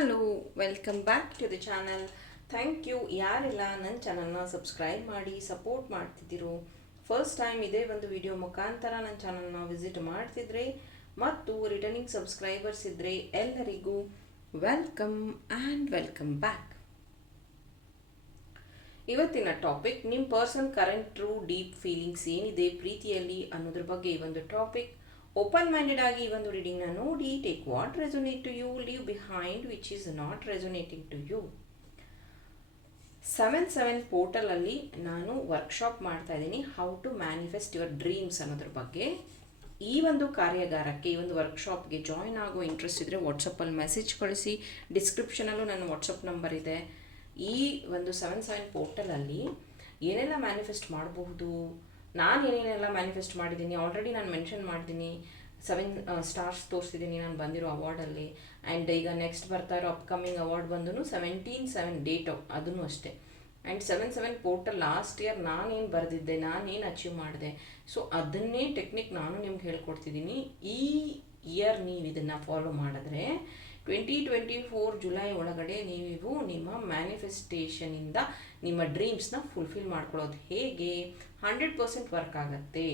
Welcome back to the channel thank you ಯಾರೆಲ್ಲ ನನ್ನ ಚಾನಲ್ನ ಸಬ್ಸ್ಕ್ರೈಬ್ ಮಾಡಿ ಸಪೋರ್ಟ್ ಮಾಡ್ತಿದ್ದೀರೋ ಫಸ್ಟ್ ಟೈಮ್ ಇದೇ ಒಂದು ವಿಡಿಯೋ ಮುಖಾಂತರ ನನ್ನ ಚಾನಲ್ನ ವಿಸಿಟ್ ಮಾಡ್ತಿದ್ರೆ, ಮತ್ತು ರಿಟರ್ನಿಂಗ್ ಸಬ್ಸ್ಕ್ರೈಬರ್ಸ್ ಇದ್ದರೆ ಎಲ್ಲರಿಗೂ ವೆಲ್ಕಮ್ ಆ್ಯಂಡ್ ವೆಲ್ಕಮ್ ಬ್ಯಾಕ್ ಇವತ್ತಿನ ಟಾಪಿಕ್ ನಿಮ್ಮ person current true deep feelings ಏನಿದೆ, ಪ್ರೀತಿಯಲ್ಲಿ ಅನ್ನೋದ್ರ ಬಗ್ಗೆ ಈ ಒಂದು ಟಾಪಿಕ್ ಓಪನ್ ಮೈಂಡೆಡ್ ಆಗಿ ಈ ಒಂದು ರೀಡಿಂಗ್ನ ನೋಡಿ take what resonate to you leave behind which is not resonating to you seven seven ಪೋರ್ಟಲಲ್ಲಿ ನಾನು ವರ್ಕ್ಶಾಪ್ ಮಾಡ್ತಾ ಇದ್ದೀನಿ how to manifest your dreams ಅನ್ನೋದ್ರ ಬಗ್ಗೆ. ಈ ಒಂದು ಕಾರ್ಯಾಗಾರಕ್ಕೆ, ಈ ಒಂದು ವರ್ಕ್ಶಾಪ್ಗೆ ಜಾಯ್ನ್ ಆಗೋ ಇಂಟ್ರೆಸ್ಟ್ ಇದ್ದರೆ ವಾಟ್ಸಪ್ಪಲ್ಲಿ ಮೆಸೇಜ್ ಕಳಿಸಿ ಡಿಸ್ಕ್ರಿಪ್ಷನಲ್ಲೂ ನನ್ನ ವಾಟ್ಸಪ್ ನಂಬರ್ ಇದೆ. ಈ ಒಂದು ಸೆವೆನ್ ಸೆವೆನ್ ಪೋರ್ಟಲಲ್ಲಿ ಏನೆಲ್ಲ ಮ್ಯಾನಿಫೆಸ್ಟ್ ಮಾಡಬಹುದು? ನಾನು ಏನೇನೆಲ್ಲ ಮ್ಯಾನಿಫೆಸ್ಟ್ ಮಾಡಿದ್ದೀನಿ ಆಲ್ರೆಡಿ ನಾನು ಮೆನ್ಷನ್ ಮಾಡಿದ್ದೀನಿ ಸೆವೆನ್ ಸ್ಟಾರ್ಸ್ ತೋರಿಸಿದ್ದೀನಿ ನಾನು ಬಂದಿರೋ ಅವಾರ್ಡಲ್ಲಿ ಆ್ಯಂಡ್ ಈಗ ನೆಕ್ಸ್ಟ್ ಬರ್ತಾ ಇರೋ ಅಪ್ಕಮಿಂಗ್ ಅವಾರ್ಡ್ ಬಂದು ಸೆವೆಂಟೀನ್ ಸೆವೆನ್ ಡೇಟ್ ಅದನ್ನು ಅಷ್ಟೇ. And seven seven portal last year ನಾನೇನು ಬರೆದಿದ್ದೆ ನಾನೇನು ಅಚೀವ್ ಮಾಡಿದೆ ಸೊ ಅದನ್ನೇ ಟೆಕ್ನಿಕ್ ನಾನು ನಿಮ್ಗೆ ಹೇಳ್ಕೊಡ್ತಿದ್ದೀನಿ. ಈ ಇಯರ್ ನೀವು ಇದನ್ನು ಫಾಲೋ ಮಾಡಿದ್ರೆ ಟ್ವೆಂಟಿ ಟ್ವೆಂಟಿ ಫೋರ್ ಜುಲೈ ಒಳಗಡೆ ನೀವು ನಿಮ್ಮ ಮ್ಯಾನಿಫೆಸ್ಟೇಷನಿಂದ ನಿಮ್ಮ ಡ್ರೀಮ್ಸ್ನ ಫುಲ್ಫಿಲ್ ಮಾಡ್ಕೊಳ್ಳೋದು ಹೇಗೆ? ಹಂಡ್ರೆಡ್ ಪರ್ಸೆಂಟ್ ವರ್ಕ್ ಆಗುತ್ತೆ.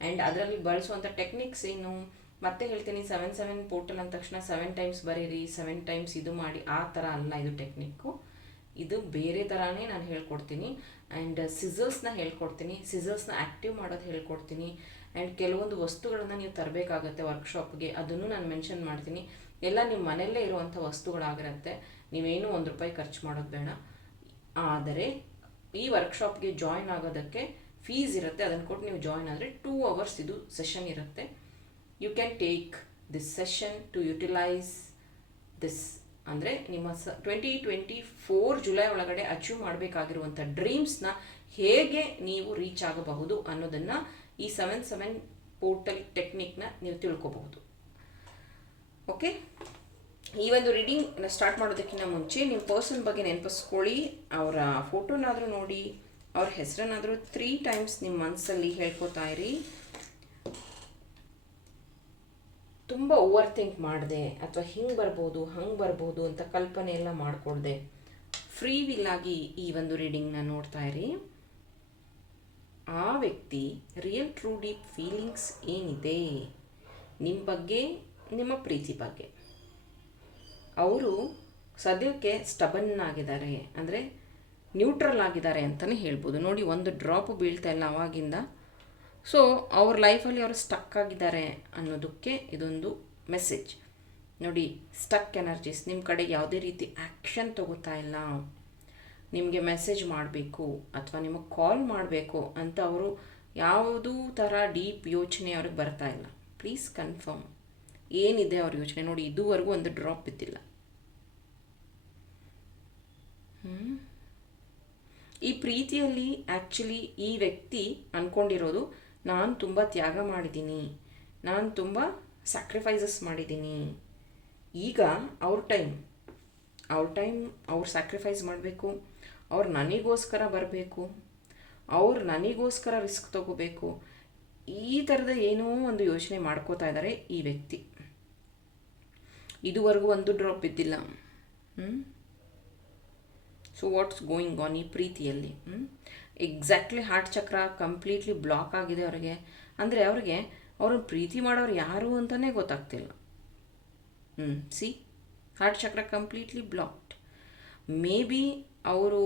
ಆ್ಯಂಡ್ ಅದರಲ್ಲಿ ಬಳಸುವಂಥ ಟೆಕ್ನಿಕ್ಸ್ ಏನು? ಮತ್ತೆ ಹೇಳ್ತೀನಿ ಸೆವೆನ್ ಸೆವೆನ್ ಪೋರ್ಟಲ್ ಅಂದ ತಕ್ಷಣ ಸೆವೆನ್ ಟೈಮ್ಸ್ ಬರೀರಿ ಸೆವೆನ್ ಟೈಮ್ಸ್ ಇದು ಮಾಡಿ, ಆ ಥರ ಅಲ್ಲ ಇದು ಟೆಕ್ನಿಕ್ಕು ಇದು ಬೇರೆ ಥರನೇ ನಾನು ಹೇಳ್ಕೊಡ್ತೀನಿ. ಆ್ಯಂಡ್ ಸಿಸರ್ಸ್ನ ಹೇಳ್ಕೊಡ್ತೀನಿ. ಸಿಸರ್ಸ್ನ ಆ್ಯಕ್ಟಿವ್ ಮಾಡೋದು ಹೇಳ್ಕೊಡ್ತೀನಿ. ಆ್ಯಂಡ್ ಕೆಲವೊಂದು ವಸ್ತುಗಳನ್ನು ನೀವು ತರಬೇಕಾಗತ್ತೆ ವರ್ಕ್ಶಾಪ್ಗೆ ಅದನ್ನು ನಾನು ಮೆನ್ಷನ್ ಮಾಡ್ತೀನಿ. ಎಲ್ಲ ನಿಮ್ಮ ಮನೆಯಲ್ಲೇ ಇರುವಂಥ ವಸ್ತುಗಳಾಗಿರುತ್ತೆ. ನೀವೇನು ಒಂದು ರೂಪಾಯಿ ಖರ್ಚು ಮಾಡೋದು ಬೇಡ. ಆದರೆ, ಈ ವರ್ಕ್ಶಾಪ್ಗೆ ಜಾಯ್ನ್ ಆಗೋದಕ್ಕೆ ಫೀಸ್ ಇರುತ್ತೆ. ಅದನ್ನು ಕೊಟ್ಟು ನೀವು ಜಾಯ್ನ್ ಆದರೆ ಟೂ ಅವರ್ಸ್ ಇದು ಸೆಷನ್ ಇರುತ್ತೆ. You can take this session to utilise this ಅಂದರೆ ನಿಮ್ಮ ಸ ಟ್ವೆಂಟಿ ಟ್ವೆಂಟಿ ಫೋರ್ ಜುಲೈ ಒಳಗಡೆ ಅಚೀವ್ ಮಾಡಬೇಕಾಗಿರುವಂಥ ಡ್ರೀಮ್ಸ್ನ ಹೇಗೆ ನೀವು ರೀಚ್ ಆಗಬಹುದು ಅನ್ನೋದನ್ನು ಈ ಸೆವೆನ್ ಸೆವೆನ್ ಪೋರ್ಟಲ್ ಟೆಕ್ನಿಕ್ನ ನೀವು ತಿಳ್ಕೊಬಹುದು. ಓಕೆ ಈ ಒಂದು ರೀಡಿಂಗ್ ಸ್ಟಾರ್ಟ್ ಮಾಡೋದಕ್ಕಿಂತ ಮುಂಚೆ ನಿಮ್ಮ ಪರ್ಸನ್ ಬಗ್ಗೆ ನೆನಪಿಸ್ಕೊಳ್ಳಿ, ಅವರ ಫೋಟೋನಾದರೂ ನೋಡಿ, ಅವ್ರ ಹೆಸರನ್ನಾದರೂ ತ್ರೀ ಟೈಮ್ಸ್ ನಿಮ್ಮ ಮನಸ್ಸಲ್ಲಿ ಹೇಳ್ಕೊತಾ ಇರಿ. ತುಂಬ ಓವರ್ ಥಿಂಕ್ ಮಾಡಿದೆ, ಅಥವಾ ಹಿಂಗೆ ಬರ್ಬೋದು, ಹಂಗೆ ಬರ್ಬೋದು ಅಂತ ಕಲ್ಪನೆ ಎಲ್ಲ ಮಾಡಿಕೊಡ್ದೆ ಫ್ರೀ ವಿಲ್ ಆಗಿ ಈ ಒಂದು ರೀಡಿಂಗ್ನ ನೋಡ್ತಾ ಇರಿ. ಆ ವ್ಯಕ್ತಿ ರಿಯಲ್ ಟ್ರೂ ಡೀಪ್ ಫೀಲಿಂಗ್ಸ್ ಏನಿದೆ? ನಿಮ್ಮ ಬಗ್ಗೆ, ನಿಮ್ಮ ಪ್ರೀತಿ ಬಗ್ಗೆ. ಅವರು ಸದ್ಯಕ್ಕೆ ಸ್ಟಬನ್ ಆಗಿದ್ದಾರೆ. ಅಂದರೆ ನ್ಯೂಟ್ರಲ್ ಆಗಿದ್ದಾರೆ ಅಂತಲೇ ಹೇಳ್ಬೋದು. ನೋಡಿ, ಒಂದು ಡ್ರಾಪ್ ಬೀಳ್ತಾ ಇಲ್ಲ ಅವಾಗಿಂದ. ಸೊ ಅವ್ರ ಲೈಫಲ್ಲಿ ಅವರು ಸ್ಟಕ್ ಆಗಿದ್ದಾರೆ ಅನ್ನೋದಕ್ಕೆ ಇದೊಂದು ಮೆಸೇಜ್ ನೋಡಿ ಸ್ಟಕ್ ಎನರ್ಜೀಸ್ ನಿಮ್ಮ ಕಡೆ ಯಾವುದೇ ರೀತಿ ಆ್ಯಕ್ಷನ್ ತಗೋತಾ ಇಲ್ಲ. ನಿಮಗೆ ಮೆಸೇಜ್ ಮಾಡಬೇಕು ಅಥವಾ ನಿಮಗೆ ಕಾಲ್ ಮಾಡಬೇಕು ಅಂತ ಅವರು ಯಾವುದೂ ಥರ ಡೀಪ್ ಯೋಚನೆ ಅವ್ರಿಗೆ ಬರ್ತಾ ಇಲ್ಲ. ಪ್ಲೀಸ್ ಕನ್ಫರ್ಮ್ ಏನಿದೆ ಅವ್ರ ಯೋಚನೆ? ನೋಡಿ, ಇದುವರೆಗೂ ಒಂದು ಡ್ರಾಪ್ ಬಿದ್ದಿಲ್ಲ ಈ ಪ್ರೀತಿಯಲ್ಲಿ ಆ್ಯಕ್ಚುಲಿ ಈ ವ್ಯಕ್ತಿ ಅಂದ್ಕೊಂಡಿರೋದು ನಾನು ತುಂಬ ತ್ಯಾಗ ಮಾಡಿದ್ದೀನಿ. ನಾನು ತುಂಬ ಸ್ಯಾಕ್ರಿಫೈಸಸ್ ಮಾಡಿದ್ದೀನಿ. ಈಗ ಅವ್ರ ಟೈಮ್ ಅವ್ರ ಟೈಮ್ ಅವ್ರು ಸ್ಯಾಕ್ರಿಫೈಸ್ ಮಾಡಬೇಕು. ಅವ್ರು ನನಗೋಸ್ಕರ ಬರಬೇಕು, ಅವ್ರು ನನಗೋಸ್ಕರ ರಿಸ್ಕ್ ತಗೋಬೇಕು, ಈ ಥರದ ಏನೋ ಒಂದು ಯೋಚನೆ ಮಾಡ್ಕೋತಾ ಇದ್ದಾರೆ ಈ ವ್ಯಕ್ತಿ. ಇದುವರೆಗೂ ಒಂದು ಡ್ರಾಪ್ ಬಿದ್ದಿಲ್ಲ ಹ್ಞೂ ಸೊ ವಾಟ್ಸ್ ಗೋಯಿಂಗ್ ಆನ್ ಈ ಪ್ರೀತಿಯಲ್ಲಿ? Exactly heart chakra completely block ಆಗಿದೆ ಅವರಿಗೆ. ಅಂದರೆ ಅವ್ರಿಗೆ ಅವ್ರನ್ನ ಪ್ರೀತಿ ಮಾಡೋರು ಯಾರು ಅಂತಲೇ ಗೊತ್ತಾಗ್ತಿಲ್ಲ. ಹ್ಞೂ see heart chakra completely blocked maybe ಅವರು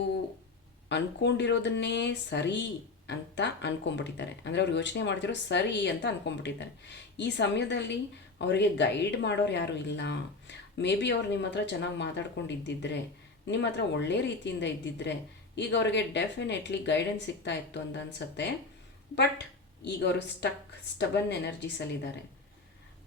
ಅಂದ್ಕೊಂಡಿರೋದನ್ನೇ ಸರಿ ಅಂತ ಅಂದ್ಕೊಂಬಿಟ್ಟಿದ್ದಾರೆ ಅಂದರೆ ಅವ್ರು ಯೋಚನೆ ಮಾಡ್ತಿರೋ ಸರಿ ಅಂತ ಅಂದ್ಕೊಂಬಿಟ್ಟಿದ್ದಾರೆ ಈ ಸಮಯದಲ್ಲಿ ಅವರಿಗೆ ಗೈಡ್ ಮಾಡೋರು ಯಾರೂ ಇಲ್ಲ. ಮೇ ಬಿ ಅವ್ರು ನಿಮ್ಮ ಹತ್ರ ಚೆನ್ನಾಗಿ ಮಾತಾಡ್ಕೊಂಡಿದ್ದಿದ್ರೆ, ನಿಮ್ಮ ಹತ್ರ ಒಳ್ಳೆ ರೀತಿಯಿಂದ ಇದ್ದಿದ್ರೆ, ಈಗ ಅವರಿಗೆ ಡೆಫಿನೆಟ್ಲಿ ಗೈಡೆನ್ಸ್ ಸಿಗ್ತಾ ಇತ್ತು ಅಂತ ಅನಿಸುತ್ತೆ. ಬಟ್ ಈಗ ಅವರು ಸ್ಟಕ್, ಸ್ಟಬನ್ ಎನರ್ಜೀಸಲ್ಲಿದ್ದಾರೆ.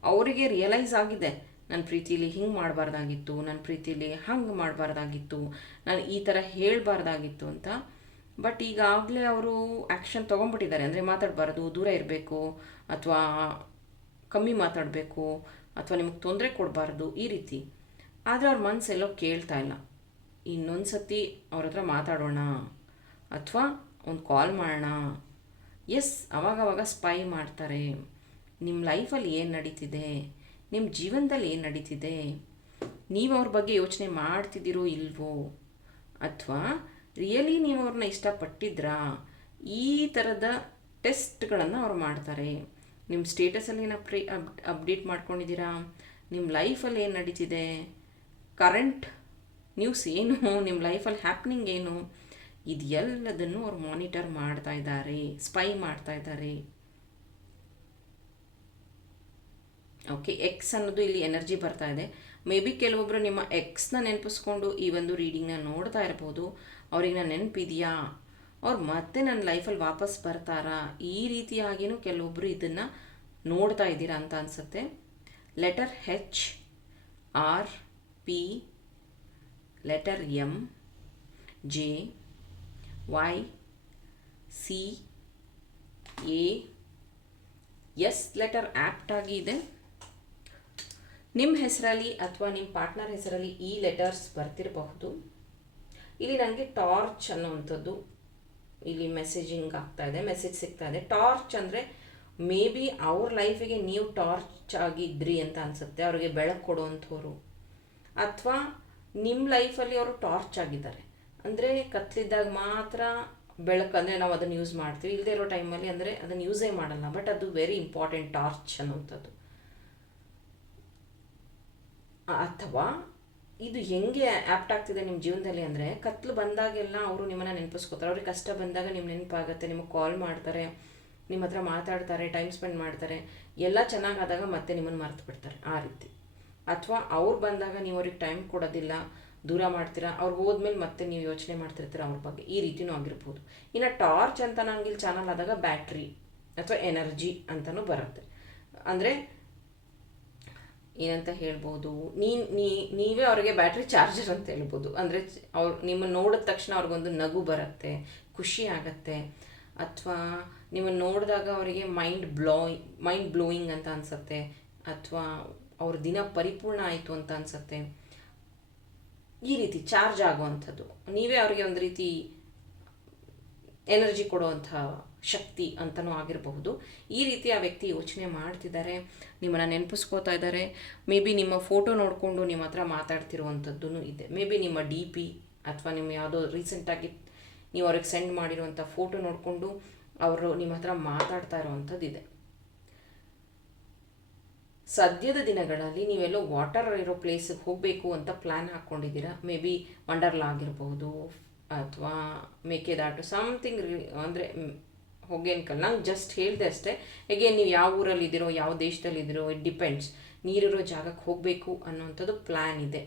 ಅವರಿಗೆ ರಿಯಲೈಸ್ ಆಗಿದೆ. ನನ್ನ ಪ್ರೀತಿಲಿ ಹಿಂಗೆ ಮಾಡಬಾರ್ದಾಗಿತ್ತು ನನ್ನ ಪ್ರೀತಿಲಿ ಹಂಗೆ ಮಾಡಬಾರ್ದಾಗಿತ್ತು, ನಾನು ಈ ಥರ ಹೇಳಬಾರ್ದಾಗಿತ್ತು ಅಂತ. ಬಟ್ ಈಗಾಗಲೇ ಅವರು ಆ್ಯಕ್ಷನ್ ತೊಗೊಂಡ್ಬಿಟ್ಟಿದ್ದಾರೆ. ಅಂದರೆ ಮಾತಾಡಬಾರ್ದು, ದೂರ ಇರಬೇಕು, ಅಥವಾ ಕಮ್ಮಿ ಮಾತಾಡಬೇಕು, ಅಥವಾ ನಿಮಗೆ ತೊಂದರೆ ಕೊಡಬಾರ್ದು, ಈ ರೀತಿ. ಆದರೆ ಅವ್ರ ಮನಸ್ಸೆಲ್ಲೋ ಕೇಳ್ತಾ ಇಲ್ಲ. ಇನ್ನೊಂದು ಸತಿ ಅವ್ರ ಹತ್ರ ಮಾತಾಡೋಣ, ಅಥವಾ ಒಂದು ಕಾಲ್ ಮಾಡೋಣ. ಎಸ್ ಅವಾಗವಾಗ ಸ್ಪೈ ಮಾಡ್ತಾರೆ. ನಿಮ್ಮ ಲೈಫಲ್ಲಿ ಏನು ನಡೀತಿದೆ? ನಿಮ್ಮ ಜೀವನದಲ್ಲಿ ಏನು ನಡೀತಿದೆ? ನೀವು ಅವ್ರ ಬಗ್ಗೆ ಯೋಚನೆ ಮಾಡ್ತಿದ್ದೀರೋ ಇಲ್ವೋ? ಅಥವಾ ರಿಯಲಿ ನೀವು ಅವ್ರನ್ನ ಇಷ್ಟಪಟ್ಟಿದ್ರಾ? ಈ ಥರದ ಟೆಸ್ಟ್ಗಳನ್ನು ಅವ್ರು ಮಾಡ್ತಾರೆ. ನಿಮ್ಮ ಸ್ಟೇಟಸಲ್ಲಿ ಏನು ಅಪ್ಡೇ ಅಪ್, ಅಪ್ಡೇಟ್ ಮಾಡ್ಕೊಂಡಿದ್ದೀರಾ? ನಿಮ್ಮ ಲೈಫಲ್ಲಿ ಏನು ನಡೀತಿದೆ? ಕರೆಂಟ್ ನ್ಯೂಸ್ ಏನು? ನಿಮ್ಮ ಲೈಫಲ್ಲಿ ಹ್ಯಾಪ್ನಿಂಗ್ ಏನು? ಇದೆಲ್ಲದನ್ನು ಅವ್ರು ಮಾನಿಟರ್ ಮಾಡ್ತಾ ಇದ್ದಾರೆ, ಸ್ಪೈ ಮಾಡ್ತಾ ಇದ್ದಾರೆ. ಓಕೆ ಎಕ್ಸ್ ಅನ್ನೋದು ಇಲ್ಲಿ ಎನರ್ಜಿ ಬರ್ತಾ ಇದೆ. ಮೇ ಬಿ ಕೆಲವೊಬ್ಬರು ನಿಮ್ಮ ಎಕ್ಸ್ನ ನೆನಪಿಸ್ಕೊಂಡು ಈ ಒಂದು ರೀಡಿಂಗ್ನ ನೋಡ್ತಾ ಇರ್ಬೋದು. ಅವ್ರಿಗೆ ನಾನು ನೆನಪಿದೆಯಾ? ಅವ್ರು ಮತ್ತೆ ನನ್ನ ಲೈಫಲ್ಲಿ ವಾಪಸ್ ಬರ್ತಾರಾ? ಈ ರೀತಿಯಾಗಿಯೂ ಕೆಲವೊಬ್ಬರು ಇದನ್ನು ನೋಡ್ತಾ ಇದ್ದೀರಾ ಅಂತ ಅನಿಸುತ್ತೆ. Letter H R P letter M J Y C A S letter apt ಆಗಿ ಇದೆ. ನಿಮ್ಮ ಹೆಸರಲ್ಲಿ ಅಥವಾ ನಿಮ್ಮ ಪಾರ್ಟ್ನರ್ ಹೆಸರಲ್ಲಿ ಈ ಲೆಟರ್ಸ್ ಬರ್ತಿರಬಹುದು. ಇಲ್ಲಿ ನನಗೆ ಟಾರ್ಚ್ ಅನ್ನುವಂಥದ್ದು ಇಲ್ಲಿ ಮೆಸೇಜಿಂಗ್ ಆಗ್ತಾ ಇದೆ ಮೆಸೇಜ್ ಸಿಗ್ತಾ ಇದೆ. ಟಾರ್ಚ್ ಅಂದರೆ ಮೇ ಬಿ ಅವ್ರ ಲೈಫಿಗೆ ನೀವು ಟಾರ್ಚ್ ಆಗಿದ್ರಿ ಅಂತ ಅನಿಸುತ್ತೆ, ಅವರಿಗೆ ಬೆಳಕು ಕೊಡುವಂಥವ್ರು. ಅಥವಾ ನಿಮ್ಮ ಲೈಫಲ್ಲಿ ಅವರು ಟಾರ್ಚ್ ಆಗಿದ್ದಾರೆ. ಅಂದರೆ ಕತ್ಲಿದ್ದಾಗ ಮಾತ್ರ ಬೆಳಕು, ಅಂದರೆ ನಾವು ಅದನ್ನು ಯೂಸ್ ಮಾಡ್ತೀವಿ. ಇಲ್ಲದೆ ಇರೋ ಟೈಮಲ್ಲಿ ಅಂದರೆ ಅದನ್ನು ಯೂಸೇ ಮಾಡಲ್ಲ ಬಟ್ ಅದು ವೆರಿ ಇಂಪಾರ್ಟೆಂಟ್ ಟಾರ್ಚ್ ಅನ್ನುವಂಥದ್ದು. ಅಥವಾ ಇದು ಹೆಂಗೆ ಆ್ಯಪ್ಟ್ ಆಗ್ತಿದೆ ನಿಮ್ಮ ಜೀವನದಲ್ಲಿ ಅಂದರೆ ಕತ್ಲು ಬಂದಾಗೆಲ್ಲ ಅವರು ನಿಮ್ಮನ್ನು ನೆನಪಿಸ್ಕೋತಾರೆ. ಅವ್ರಿಗೆ ಕಷ್ಟ ಬಂದಾಗ ನಿಮ್ಮ ನೆನಪಾಗುತ್ತೆ, ನಿಮಗೆ ಕಾಲ್ ಮಾಡ್ತಾರೆ ನಿಮ್ಮ ಹತ್ರ ಮಾತಾಡ್ತಾರೆ ಟೈಮ್ ಸ್ಪೆಂಡ್ ಮಾಡ್ತಾರೆ. ಎಲ್ಲ ಚೆನ್ನಾಗಾದಾಗ ಮತ್ತೆ ನಿಮ್ಮನ್ನು ಮರ್ತು ಬಿಡ್ತಾರೆ ಆ ರೀತಿ. ಅಥವಾ ಅವ್ರು ಬಂದಾಗ ನೀವು ಅವ್ರಿಗೆ ಟೈಮ್ ಕೊಡೋದಿಲ್ಲ, ದೂರ ಮಾಡ್ತೀರಾ, ಅವ್ರು ಹೋದ್ಮೇಲೆ ಮತ್ತೆ ನೀವು ಯೋಚನೆ ಮಾಡ್ತಿರ್ತೀರ ಅವ್ರ ಬಗ್ಗೆ. ಈ ರೀತಿನೂ ಆಗಿರ್ಬೋದು. ಇನ್ನು ಟಾರ್ಚ್ ಅಂತ ನಂಗೆ ಇಲ್ಲಿ ಚಾನಲ್ ಆದಾಗ ಬ್ಯಾಟ್ರಿ ಅಥವಾ ಎನರ್ಜಿ ಅಂತಲೂ ಬರುತ್ತೆ. ಅಂದರೆ ಏನಂತ ಹೇಳ್ಬೋದು? ನೀ, ನೀವೇ ಅವ್ರಿಗೆ ಬ್ಯಾಟ್ರಿ ಚಾರ್ಜರ್ ಅಂತ ಹೇಳ್ಬೋದು. ಅಂದರೆ ಅವ್ರು ನಿಮ್ಮನ್ನು ನೋಡಿದ ತಕ್ಷಣ ಅವ್ರಿಗೊಂದು ನಗು ಬರುತ್ತೆ, ಖುಷಿ ಆಗತ್ತೆ. ಅಥವಾ ನಿಮ್ಮನ್ನು ನೋಡಿದಾಗ ಅವರಿಗೆ ಮೈಂಡ್ ಬ್ಲೋಯಿಂಗ್ ಮೈಂಡ್ ಬ್ಲೋಯಿಂಗ್ ಅಂತ ಅನ್ಸುತ್ತೆ. ಅಥವಾ ಅವ್ರ ದಿನ ಪರಿಪೂರ್ಣ ಆಯಿತು ಅಂತ ಅನ್ಸುತ್ತೆ. ಈ ರೀತಿ ಚಾರ್ಜ್ ಆಗುವಂಥದ್ದು. ನೀವೇ ಅವರಿಗೆ ಒಂದು ರೀತಿ ಎನರ್ಜಿ ಕೊಡುವಂಥ ಶಕ್ತಿ ಅಂತಲೂ ಆಗಿರಬಹುದು. ಈ ರೀತಿ ಆ ವ್ಯಕ್ತಿ ಯೋಚನೆ ಮಾಡ್ತಿದ್ದಾರೆ, ನಿಮ್ಮನ್ನು ನೆನಪಿಸ್ಕೋತಾ ಇದ್ದಾರೆ. ಮೇ ಬಿ ನಿಮ್ಮ ಫೋಟೋ ನೋಡಿಕೊಂಡು ನಿಮ್ಮ ಹತ್ರ ಮಾತಾಡ್ತಿರುವಂಥದ್ದು ಇದೆ. ಮೇ ಬಿ ನಿಮ್ಮ ಡಿ ಪಿ ಅಥವಾ ನಿಮ್ಮ ಯಾವುದೋ ರೀಸೆಂಟಾಗಿ ನೀವು ಅವ್ರಿಗೆ ಸೆಂಡ್ ಮಾಡಿರುವಂಥ ಫೋಟೋ ನೋಡಿಕೊಂಡು ಅವರು ನಿಮ್ಮ ಹತ್ರ ಮಾತಾಡ್ತಾ ಇರುವಂಥದ್ದು ಇದೆ. ಸದ್ಯದ ದಿನಗಳಲ್ಲಿ ನೀವೆಲ್ಲೋ ವಾಟರ್ ಇರೋ ಪ್ಲೇಸಿಗೆ ಹೋಗಬೇಕು ಅಂತ ಪ್ಲ್ಯಾನ್ ಹಾಕ್ಕೊಂಡಿದ್ದೀರಾ? ಮೇ ಬಿ ವಂಡರ್ಲಾ ಆಗಿರ್ಬೋದು, ಅಥವಾ ಮೇಕೆದಾಟು ಸಮಥಿಂಗ್ ಅಂದರೆ ಹೊಗೇನ್ಕಲ್ ನಂಗೆ ಜಸ್ಟ್ ಹೇಳಿದೆ ಅಷ್ಟೇ, ಹೇಗೆ ನೀವು ಯಾವ ಊರಲ್ಲಿ ಇದ್ದೀರೋ ಯಾವ ದೇಶದಲ್ಲಿ ಇದ್ದೀರೋ ಇಟ್ ಡಿಪೆಂಡ್ಸ್ ನೀರಿರೋ ಜಾಗಕ್ಕೆ ಹೋಗಬೇಕು ಅನ್ನೋವಂಥದ್ದು ಪ್ಲ್ಯಾನ್ ಇದೆ.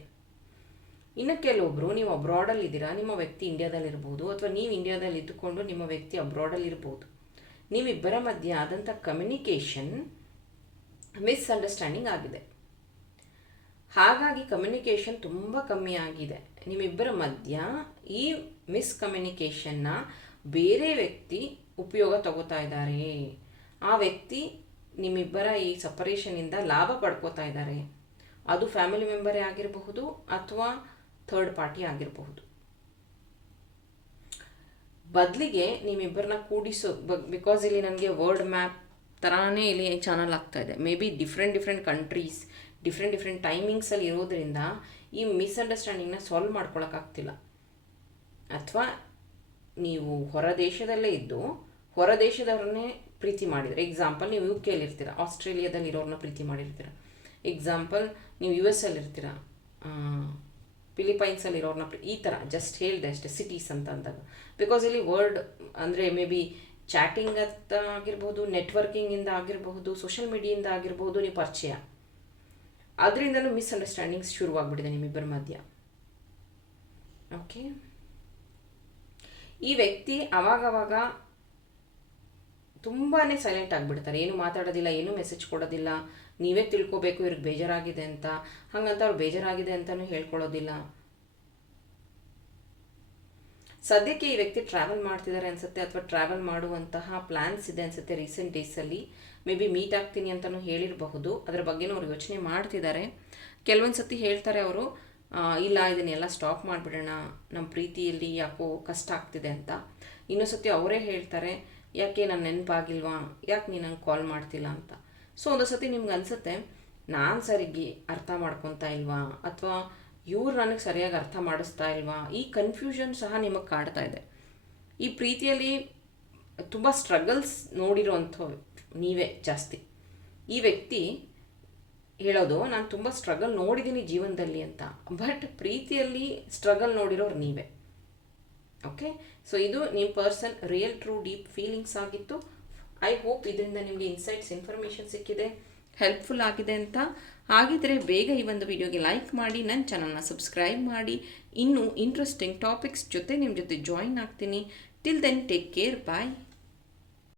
ಇನ್ನು ಕೆಲವೊಬ್ಬರು ನೀವು ಅಬ್ರಾಡಲ್ಲಿ ಇದ್ದೀರಾ, ನಿಮ್ಮ ವ್ಯಕ್ತಿ ಇಂಡಿಯಾದಲ್ಲಿ ಇರ್ಬೋದು, ಅಥವಾ ನೀವು ಇಂಡಿಯಾದಲ್ಲಿ ಇದ್ದುಕೊಂಡು ನಿಮ್ಮ ವ್ಯಕ್ತಿ ಅಬ್ರಾಡಲ್ಲಿರ್ಬೋದು ನೀವಿಬ್ಬರ ಮಧ್ಯೆ ಆದಂಥ ಕಮ್ಯುನಿಕೇಷನ್ ಮಿಸ್ಅಂಡರ್ಸ್ಟ್ಯಾಂಡಿಂಗ್ ಆಗಿದೆ. ಹಾಗಾಗಿ ಕಮ್ಯುನಿಕೇಷನ್ ತುಂಬ ಕಮ್ಮಿ ಆಗಿದೆ. ನಿಮ್ಮಿಬ್ಬರ ಮಧ್ಯ ಈ ಮಿಸ್ಕಮ್ಯುನಿಕೇಷನ್ನ ಬೇರೆ ವ್ಯಕ್ತಿ ಉಪಯೋಗ ತಗೋತಾ ಇದ್ದಾರೆ. ಆ ವ್ಯಕ್ತಿ ನಿಮ್ಮಿಬ್ಬರ ಈ ಸಪರೇಷನಿಂದ ಲಾಭ ಪಡ್ಕೋತಾ ಇದ್ದಾರೆ. ಅದು ಫ್ಯಾಮಿಲಿ ಮೆಂಬರೇ ಆಗಿರಬಹುದು ಅಥವಾ ಥರ್ಡ್ ಪಾರ್ಟಿ ಆಗಿರಬಹುದು. ಬದಲಿಗೆ ನಿಮ್ಮಿಬ್ಬರನ್ನ ಕೂಡಿಸೋ ಬಿಕಾಸ್ ಇಲ್ಲಿ ನನಗೆ ವರ್ಲ್ಡ್ ಮ್ಯಾಪ್ ಥರನೇ ಇಲ್ಲಿ ಚಾನಲ್ ಆಗ್ತಾ ಇದೆ. Maybe different different countries different different ಟೈಮಿಂಗ್ಸಲ್ಲಿ ಇರೋದ್ರಿಂದ ಈ ಮಿಸ್ಅಂಡರ್ಸ್ಟ್ಯಾಂಡಿಂಗ್ನ ಸಾಲ್ವ್ ಮಾಡ್ಕೊಳಕ್ಕಾಗ್ತಿಲ್ಲ ಅಥವಾ ನೀವು ಹೊರ ದೇಶದಲ್ಲೇ ಇದ್ದು ಹೊರ ದೇಶದವ್ರನ್ನೇ ಪ್ರೀತಿ ಮಾಡಿದರೆ. ಎಕ್ಸಾಂಪಲ್ ನೀವು ಯು ಕೆಯಲ್ಲಿ ಇರ್ತೀರ, ಆಸ್ಟ್ರೇಲಿಯಾದಲ್ಲಿ ಇರೋರನ್ನ ಪ್ರೀತಿ ಮಾಡಿರ್ತೀರ. ಎಕ್ಸಾಂಪಲ್ ನೀವು ಯು ಎಸ್ ಅಲ್ಲಿ ಇರ್ತೀರ ಫಿಲಿಪೈನ್ಸಲ್ಲಿ ಇರೋರನ್ನ ಈ ಥರ ಜಸ್ಟ್ ಹೇಳಿದೆ ಅಷ್ಟೇ ಸಿಟೀಸ್ ಅಂತ ಅಂದಾಗ. ಬಿಕಾಸ್ ಇಲ್ಲಿ ವರ್ಲ್ಡ್ ಅಂದರೆ ಮೇ ಬಿ ಚಾಟಿಂಗ್ ಅಂತ ಆಗಿರ್ಬೋದು ನೆಟ್ವರ್ಕಿಂಗಿಂದ ಆಗಿರಬಹುದು ಸೋಷಿಯಲ್ ಮೀಡಿಯಿಂದ ಆಗಿರ್ಬೋದು, ನೀವು ಪರಿಚಯ. ಅದರಿಂದನೂ ಮಿಸ್ಅಂಡರ್ಸ್ಟ್ಯಾಂಡಿಂಗ್ಸ್ ಶುರುವಾಗ್ಬಿಟ್ಟಿದೆ ನಿಮ್ಮಿಬ್ಬರ ಮಧ್ಯ. ಓಕೆ ಈ ವ್ಯಕ್ತಿ ಅವಾಗವಾಗ ತುಂಬಾ ಸೈಲೆಂಟ್ ಆಗಿಬಿಡ್ತಾರೆ. ಏನು ಮಾತಾಡೋದಿಲ್ಲ, ಏನು ಮೆಸೇಜ್ ಕೊಡೋದಿಲ್ಲ. ನೀವೇ ತಿಳ್ಕೊಬೇಕು ಇವ್ರಿಗೆ ಬೇಜಾರಾಗಿದೆ ಅಂತ. ಹಾಗಂತ ಅವ್ರು ಬೇಜಾರಾಗಿದೆ ಅಂತಲೂ ಹೇಳ್ಕೊಳ್ಳೋದಿಲ್ಲ. ಸದ್ಯಕ್ಕೆ ಈ ವ್ಯಕ್ತಿ ಟ್ರಾವೆಲ್ ಮಾಡ್ತಿದ್ದಾರೆ ಅನ್ಸುತ್ತೆ ಅಥವಾ ಟ್ರಾವೆಲ್ ಮಾಡುವಂತಹ ಪ್ಲ್ಯಾನ್ಸ್ ಇದೆ ಅನ್ಸುತ್ತೆ ರೀಸೆಂಟ್ ಡೇಸಲ್ಲಿ ಮೇ ಬಿ ಮೀಟ್ ಆಗ್ತೀನಿ ಅಂತಲೂ ಹೇಳಿರಬಹುದು. ಅದರ ಬಗ್ಗೆನೂ ಅವ್ರು ಯೋಚನೆ ಮಾಡ್ತಿದ್ದಾರೆ. ಕೆಲವೊಂದು ಸತಿ ಹೇಳ್ತಾರೆ ಅವರು ಇಲ್ಲ, ಇದನ್ನೆಲ್ಲ ಸ್ಟಾಪ್ ಮಾಡಿಬಿಡೋಣ. ನಮ್ಮ ಪ್ರೀತಿಯಲ್ಲಿ ಯಾಕೋ ಕಷ್ಟ ಆಗ್ತಿದೆ ಅಂತ. ಇನ್ನೊಂದು ಸತಿ ಅವರೇ ಹೇಳ್ತಾರೆ ಯಾಕೆ ನಾನು ನೆನಪಾಗಿಲ್ವಾ? ಯಾಕೆ ನೀನು ನಂಗೆ ಕಾಲ್ ಮಾಡ್ತಿಲ್ಲ ಅಂತ? ಸೊ ಒಂದು ಸತಿ ನಿಮ್ಗೆ ಅನಿಸುತ್ತೆ, ನಾನು ಸರಿಗಿ ಅರ್ಥ ಮಾಡ್ಕೊತಾ ಇಲ್ವಾ? ಅಥವಾ ಇವ್ರು ನನಗೆ ಸರಿಯಾಗಿ ಅರ್ಥ ಮಾಡಿಸ್ತಾ ಇಲ್ವಾ? ಈ ಕನ್ಫ್ಯೂಷನ್ ಸಹ ನಿಮಗೆ ಕಾಡ್ತಾ ಇದೆ. ಈ ಪ್ರೀತಿಯಲ್ಲಿ ತುಂಬ ಸ್ಟ್ರಗಲ್ಸ್ ನೋಡಿರೋಂಥ ನೀವೇ ಜಾಸ್ತಿ. ಈ ವ್ಯಕ್ತಿ ಹೇಳೋದು, ನಾನು ತುಂಬ ಸ್ಟ್ರಗಲ್ ನೋಡಿದ್ದೀನಿ ಜೀವನದಲ್ಲಿ ಅಂತ. ಬಟ್ ಪ್ರೀತಿಯಲ್ಲಿ ಸ್ಟ್ರಗಲ್ ನೋಡಿರೋರು ನೀವೇ. ಓಕೆ ಸೊ ಇದು ನಿಮ್ಮ person real true deep feelings ಆಗಿತ್ತು. ಐ ಹೋಪ್ ಇದರಿಂದ ನಿಮಗೆ ಇನ್ಸೈಟ್ಸ್ ಇನ್ಫಾರ್ಮೇಷನ್ ಸಿಕ್ಕಿದೆ ಹೆಲ್ಪ್ಫುಲ್ ಆಗಿದೆ ಅಂತ. ಹಾಗಿದ್ರೆ ಬೇಗ ಈ ಒಂದು ವಿಡಿಯೋಗೆ ಲೈಕ್ ಮಾಡಿ ನನ್ನ ಚಾನಲ್ನ ಸಬ್ಸ್ಕ್ರೈಬ್ ಮಾಡಿ. ಇನ್ನೂ ಇಂಟ್ರೆಸ್ಟಿಂಗ್ ಟಾಪಿಕ್ಸ್ ಜೊತೆ ನಿಮ್ಮ ಜೊತೆ ಜಾಯಿನ್ ಆಗ್ತೀನಿ. Till then take care bye